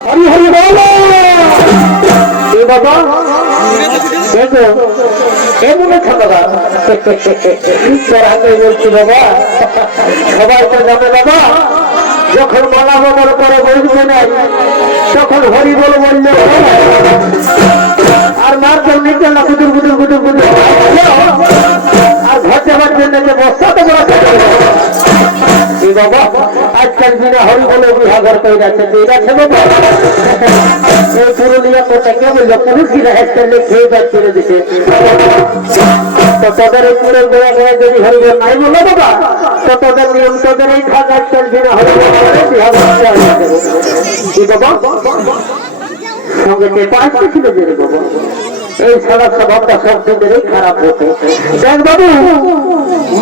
হরি হরি বল। এ বাবা দেখো এমন বাবা তোর হাতে বলছি বাবা, সবাই তো জানে বাবা যখন মালা বাবার পরে বলবে না তখন হরি বল বললে আর মার জন্য না কুটুর কুটুর কুটুর কুটুর আর ঘর যাবার জন্য যে বস্তা তো বড় বাবা আজকাল দিনে হরি বলে বিহাগর তৈরি আছে বাবা। এই পুরুলিয়া কোথায় কে বললো পুরুষিরা হেসে খেয়ে যাচ্ছে দিছে তো তোদের এই পুরো গোয়া গোয়া যদি হরিবল নাই বলো বাবা তো তোদের নিয়ম তোদের এই থাক আজকাল দিনে হরিবল করে বিহাগর কি বাবা সঙ্গে পেপা আসতেছিল যে বাবা এই সারা স্বভাবটা সব দিনেরই খারাপ হতো। দেখ বাবু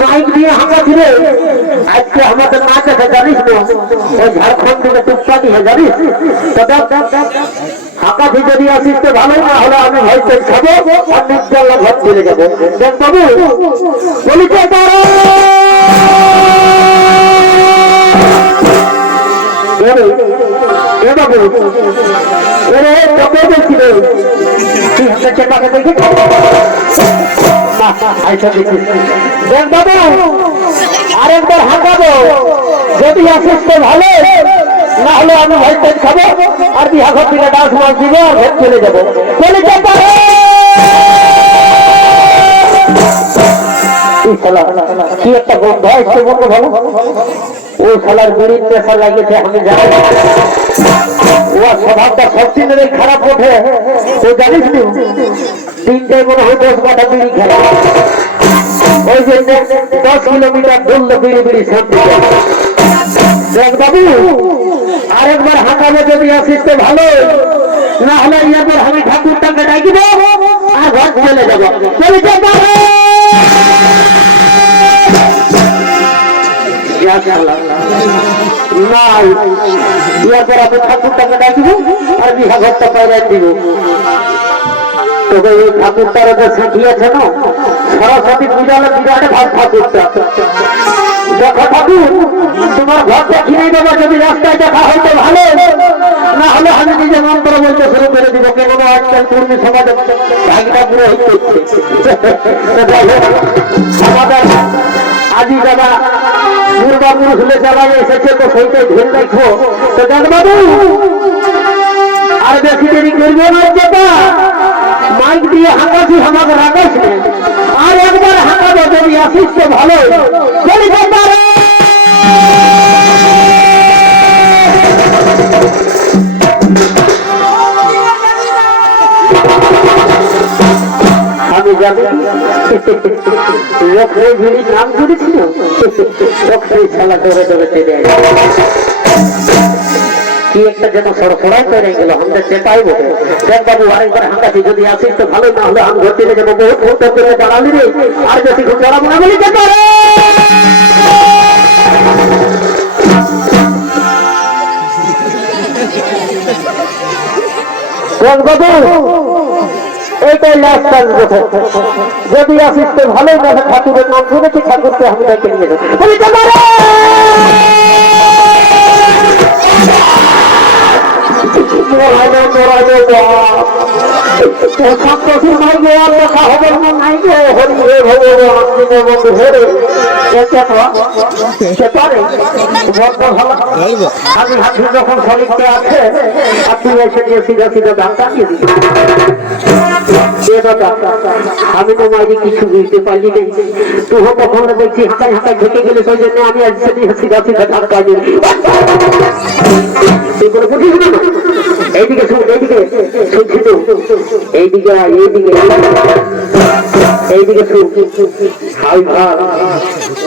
মাইক দিয়ে হাঁকা ছিল আজকে আমাদের নাচ আছে জানিস না, ওই ঝাড়খণ্ড থেকে টুকটা দিয়ে জানিস তো হাঁকাঠি যদি আসিস তো ভালো, না হলে আমি হয়তো খাবো আর নির্জল ঘর চলে যাবো। দেখ বাবু বলি তো আরেকবার হাঁকাবো যদি আসিস তো ভালো, না হলে আমি ভাইটাই খাবো আর বিহা ঘর থেকে ডান্স মাছ দিব আর ঘর চলে যাবো। চলে কি একটা গন্ধ আসছে বলবো ভালো, ও শালার বিড়ির পেশা লাগিয়েছে আমি জানি ও স্বভাবটা সব দিনের খারাপ ওঠে তো জানিস তুই তিনটায় মনে হয় 10 বাটা বিড়ি খেলা ওই যে 10 কিলোমিটার দৌড়লো বিড়ি বিড়ি শান্তি। দেখ বাবু আরেকবার হাঁকাবে যদি আসিস তো ভালো, না হলে ইয়াদের আমি ঠাকুরটাকে ডাকি দেবো আর ঘর চলে যাবো। চলে যাবো ঠাকুরটাকে ডাকিব আর বিহা ঘরটা পাইয়ে দিব। তবে এই ঠাকুরটার ওদের শিখিয়েছে না সরস্বতী পূজালে বিরাট ভাগ ঠাকুরটা। দেখো ঠাকুর তোমার ঘরটা কিনে দেবো, যদি রাস্তায় দেখা হয়তো ভালো, না হলে আমি নিজে মন্ত্র বলতে শুরু করে দিব। কেন আজকাল কর্মী সমাজে ভাগটা পুরো আমাদের আজি যারা পূর্বাপুরুষ হলে যারা এসেছে তো সেইটাই ধরে রাখবো। তো দেখ বাবু আর বেশি দেরি করবো না, যেটা মাইক দিয়ে হাঁকাছি আমাকে রাখাস আর একবার হাঁকাবো যদি আসিস তো ভালো। আমি জানি লক্ষ্মী ভিড়ির নাম করেছিল লক্ষ্মী খেলা ধরে ধরে চলে কি একটা যেন সরসরাই করে গেল আমাদের চেপাই বলে। দেখ বাবু আরেকবার হাঁকাছি যদি আসিস তো ভালো, না হলে আমি ঘুরতে যাবো। বহুত ভোট করে দাঁড়ালি রে আর বেশি ঘুরতে দাঁড়াবো না বলি বাবু এইটাই লাস্ট চান্স বটে। যদি আসিস তো ভালোই, না ঠাকুরের নাম শুনেছি ঠাকুরকে আমি ডেকে নিয়ে যাবো। আমি হাতে যখন শরীরকে আছে আপনি এসে দিয়ে সিধা সিধা দামটা দিয়ে দিচ্ছি। আমি তো মাঝে কিছু বুঝতে পারলি না, তুই তখন দেখছি হাঁটাই হাঁটাই ঢুকে গেলে সেই জন্য আমি আজ সিধা সিধা ধাক্কা দিয়ে এইদিকে শুন, এইদিকে শুনছি তো এইদিকে এইদিকে এইদিকে শুন। হাই ভাই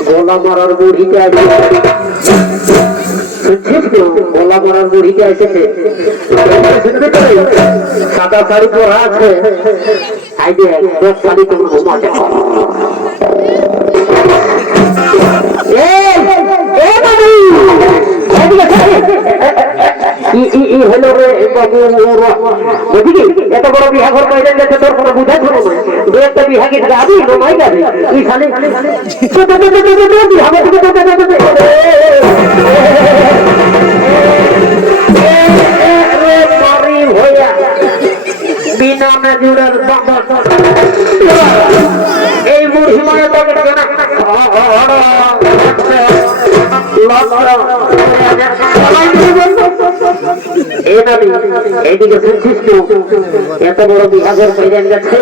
গলা মারার বুড়িতে আছে শুনছিস তো, গলা মারার বুড়িতে এসেছে শুনতে পারে সাদা শাড়ি পরা আছে শাড়ি তো মজা হলো রে বাবু বুঝলি এত বড় বিহা ঘর পাইলেন গেছে তোর কোনো বুঝাই কোনো দু একটা বিহাকে যাবি রোমাই যাবে এই খালি বিহা নামে জুড়ের এই মহিমায় এইদিকে শুনছিস এত বড় বিভাগের বাইরেন গেছে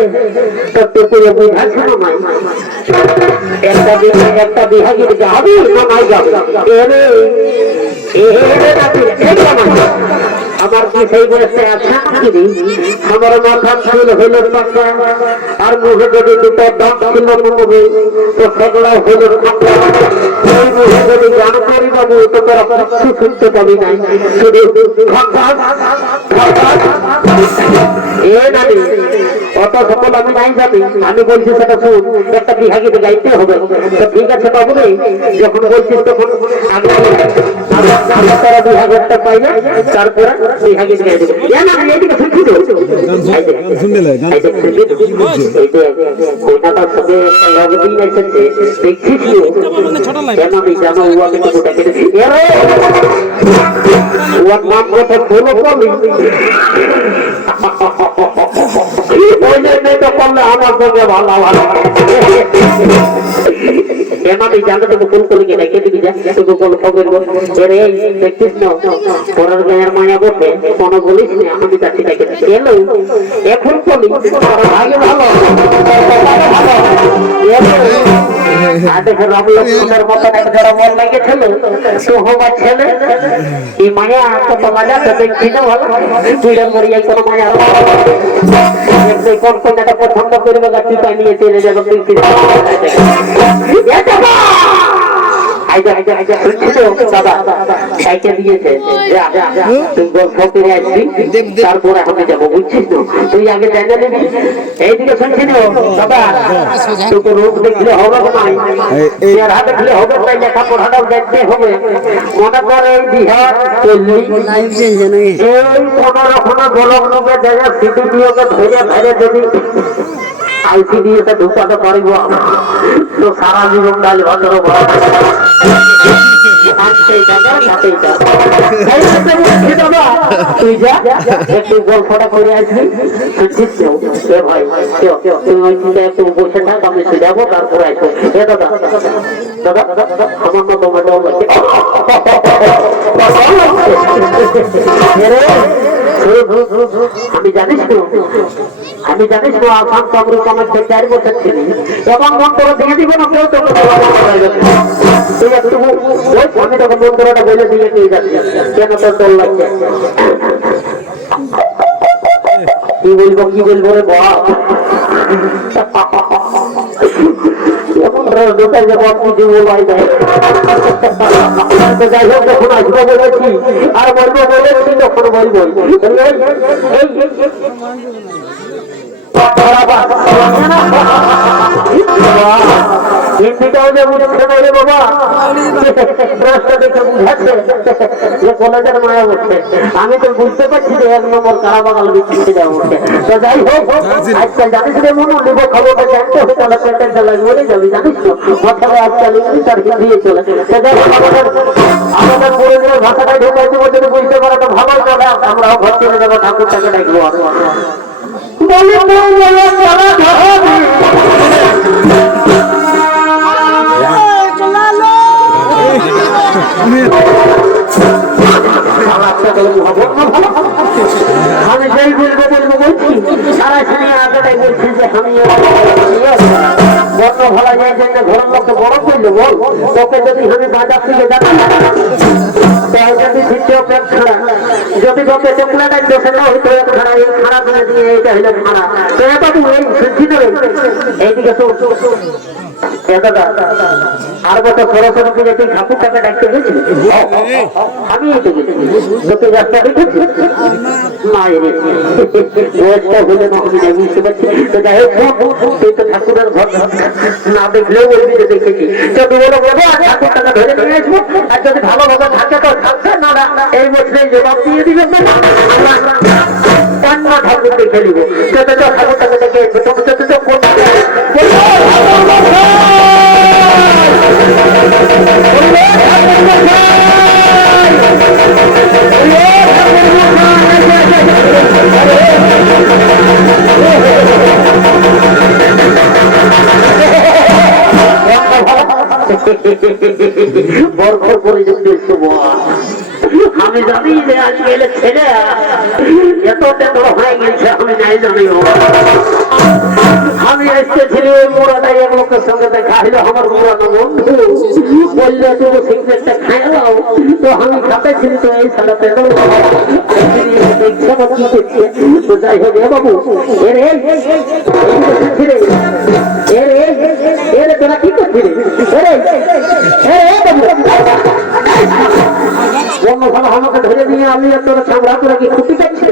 একটা বিভাগের যাবে না নাই যাবে আমার কি সেই বয়সে আছে আমার মাথা ছিল হইল আর মুখে যদি দুটো দাম ছিল মুখে তো সেগুলো হইল সেই মুখে যদি গান করি বাবু তো তোরা কিছু শুনতে পাবি নাই শুধু অত সকল আমি নাই যাবি আমি বলছি সেটা শুন একটা বিহাগীতে গাইতে হবে তো ঠিক আছে বাবু রে যখন বলছিস তখন তারা বিহাগেরটা পাইলে তারপরে বিহাগীতে গাই দেবে এদিকে শুনছি তো কলকাতার সাথে লগদিন এসেছে দেখছিস কেন আমি জানো উয়াকে গোটা কেটেছি উয়ার নাম কথা বলো বলি ওই মেয়েটা করলে আমার সঙ্গে ভালো ভালো এমনি জানতে তো ফোন করে গেলে কে দিবি যা তোকে কল খবর এর এই দেখছিস না পরের গায়ের মায়া বসে কোনো বলিস না আমি যাচ্ছি তাকে এলো এখন বলি আগে ভালো ভালো দেখে রামলক্ষ্মণের মতন এক জোড়া মন লেগেছিল তো হবার ছেলে এই মায়া কত মজা তো দেখছি না ভালো দুইটা মরিয়ায় কোনো মায়া কোন কোন একটা পছন্দ করবে গাছি পাই নিয়ে চলে যাবে তারপরে আমি যাবো বুঝছিস তো তুই আগে জানা নিবি এইদিকে শুনছি দাদা তোকে রোগ দেখলে হবে নাই চেহারা দেখলে হবে তাই লেখাপড়াটাও দেখতে হবে মনে করে এই বিহার এই কোনো রকম গোলক লোকের জায়গায় সিটি দিয়ে ধরে ধরে যদি আইসি দিয়ে ঢুকাতে পারিব তো সারা জীবন ডাল ভাতের তুই যা একটু গল্পটা করে আসবি ভাই একটু বসে থাক আমি যাবো তারপরে আসবো দাদা দাদা আমার মতো আমি জানিস তো আমি জানিস তো আসাম কংগ্রেস আমার 4 বছর ছিলি এবং মন্ত্র দিয়ে দিব না কেউ তোকে আমি তখন মন্ত্রটা বলে দিয়ে নিয়ে যাচ্ছি কেন তোর তোর লাগছে কি বলবো রে বাপ দোকান যাবো কিছু বলাই দেয় যাই হোক যখন আসবো বলেছি আর বলবো বলেছি তখন বলবো হিন্দিটাও যে বুঝছে না রে বাবা দেখে বুঝাচ্ছে যে কলেজের মায়া বলছে আমি তো বুঝতে পারছি যে 1 নম্বর কারাবাগাল বিক্রিতে যাওয়া উঠছে তো যাই হোক আজকাল জানিস রে মনে নিব খবরটা জানতে হবে তাহলে পেটের জ্বালায় মরে যাবি জানিস তো মাথায় আজকাল ইংলিশ আর হিন্দি চলে আমাদের পুরো ভাষাটাই ঢোকাই দেবো যদি বুঝতে পারে তো ভালোই চলে আমরাও ঘর চলে যাবো ঠাকুরটাকে ডাকবো আমি যেই বলবো বলছি সারা শুনিয়ে আগেটাই বলছি যে আমি বর্ণ ভালো যায় জন্য ঘরের লোককে বড় করলো বল তোকে যদি আমি বাজার থেকে যাচ্ছি যদি দ্বিতীয় পেট খাড়া যদি তোকে চোখলাটাই দেশে না হইতো খাড়া এই খাড়া করে দিয়ে এইটা হইলো খাড়া তো এটা তুই এই শুনছি তো এইদিকে তো আর বছর সরস্বতী পুজো তুই ঠাকুরটাকে ডাকতে গেছিলি আমি তোকে রাস্তা দেখেছি তুই তো ঠাকুরের ঘর না দেখলেও বলবি যে দেখেছি যদি বলো বলবো আর ঠাকুরটাকে ধরে নিয়ে আসবো আর যদি ভালোভাবে থাকে তো থাকছে না এই বছরে জবাব দিয়ে দিবে অন্য ঠাকুর দেখে নিব ঠাকুরটাকে দেখে বরফর করে যদি আমি জানি যে আজকাল ছেলে এত তেতল হয়ে গেছে আমি নাই জানি আমি এসেছিলি ওই মোড়াটাই এক লোকের সঙ্গে দেখা হইলো আমার পুরানো বন্ধু বললে তুমি সিগারেটটা খাই দাও তো আমি খাতেছিলি তো এই সারা তেতল দেখছে বা কি দেখছে তো যাই হোক এ বাবু এরে এরে তোরা কি করছিলি অন্যভাবে আমাকে ধরে নিয়ে আমি তোরা চামড়া করে কি খুঁটি পাচ্ছি